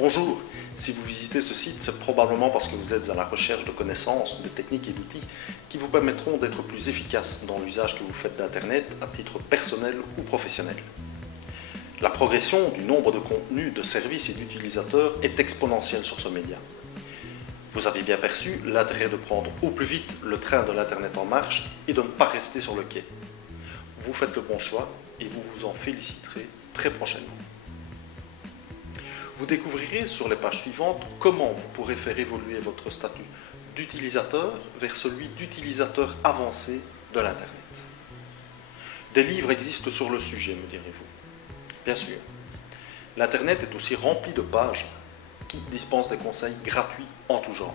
Bonjour, si vous visitez ce site, c'est probablement parce que vous êtes à la recherche de connaissances, de techniques et d'outils qui vous permettront d'être plus efficace dans l'usage que vous faites d'Internet à titre personnel ou professionnel. La progression du nombre de contenus, de services et d'utilisateurs est exponentielle sur ce média. Vous avez bien perçu l'intérêt de prendre au plus vite le train de l'Internet en marche et de ne pas rester sur le quai. Vous faites le bon choix et vous vous en féliciterez très prochainement. Vous découvrirez sur les pages suivantes comment vous pourrez faire évoluer votre statut d'utilisateur vers celui d'utilisateur avancé de l'Internet. Des livres existent sur le sujet, me direz-vous. Bien sûr, l'Internet est aussi rempli de pages qui dispensent des conseils gratuits en tout genre.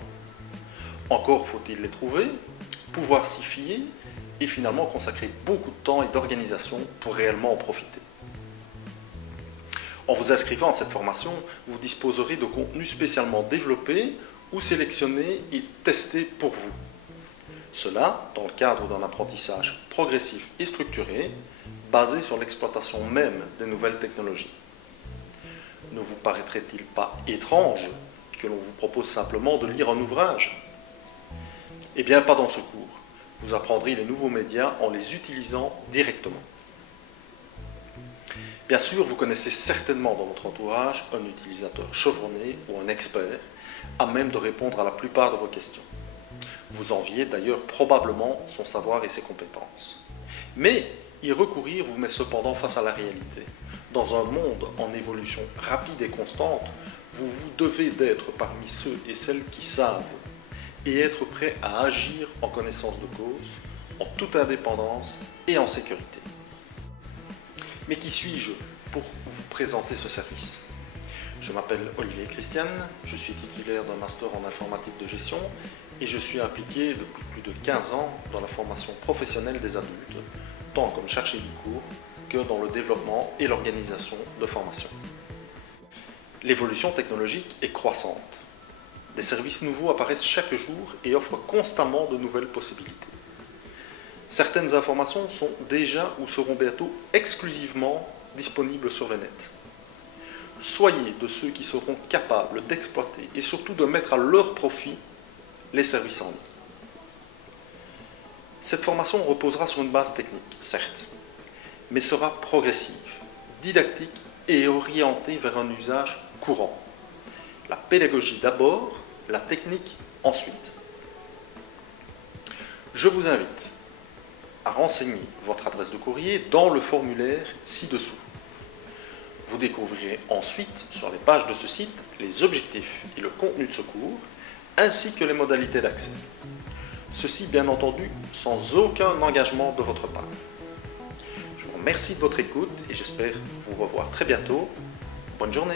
Encore faut-il les trouver, pouvoir s'y fier et finalement consacrer beaucoup de temps et d'organisation pour réellement en profiter. En vous inscrivant à cette formation, vous disposerez de contenus spécialement développés ou sélectionnés et testés pour vous. Cela dans le cadre d'un apprentissage progressif et structuré, basé sur l'exploitation même des nouvelles technologies. Ne vous paraîtrait-il pas étrange que l'on vous propose simplement de lire un ouvrage? Eh bien, pas dans ce cours. Vous apprendrez les nouveaux médias en les utilisant directement. Bien sûr, vous connaissez certainement dans votre entourage un utilisateur chevronné ou un expert à même de répondre à la plupart de vos questions. Vous enviez d'ailleurs probablement son savoir et ses compétences. Mais y recourir vous met cependant face à la réalité. Dans un monde en évolution rapide et constante, vous devez d'être parmi ceux et celles qui savent et être prêt à agir en connaissance de cause, en toute indépendance et en sécurité. Mais qui suis-je pour vous présenter ce service? Je m'appelle Olivier Christiane, je suis titulaire d'un master en informatique de gestion et je suis impliqué depuis plus de 15 ans dans la formation professionnelle des adultes, tant comme chargé du cours que dans le développement et l'organisation de formation. L'évolution technologique est croissante. Des services nouveaux apparaissent chaque jour et offrent constamment de nouvelles possibilités. Certaines informations sont déjà ou seront bientôt exclusivement disponibles sur le net. Soyez de ceux qui seront capables d'exploiter et surtout de mettre à leur profit les services en ligne. Cette formation reposera sur une base technique, certes, mais sera progressive, didactique et orientée vers un usage courant. La pédagogie d'abord, la technique ensuite. Je vous invite à renseigner votre adresse de courrier dans le formulaire ci-dessous. Vous découvrirez ensuite sur les pages de ce site les objectifs et le contenu de ce cours, ainsi que les modalités d'accès. Ceci bien entendu sans aucun engagement de votre part. Je vous remercie de votre écoute et j'espère vous revoir très bientôt. Bonne journée.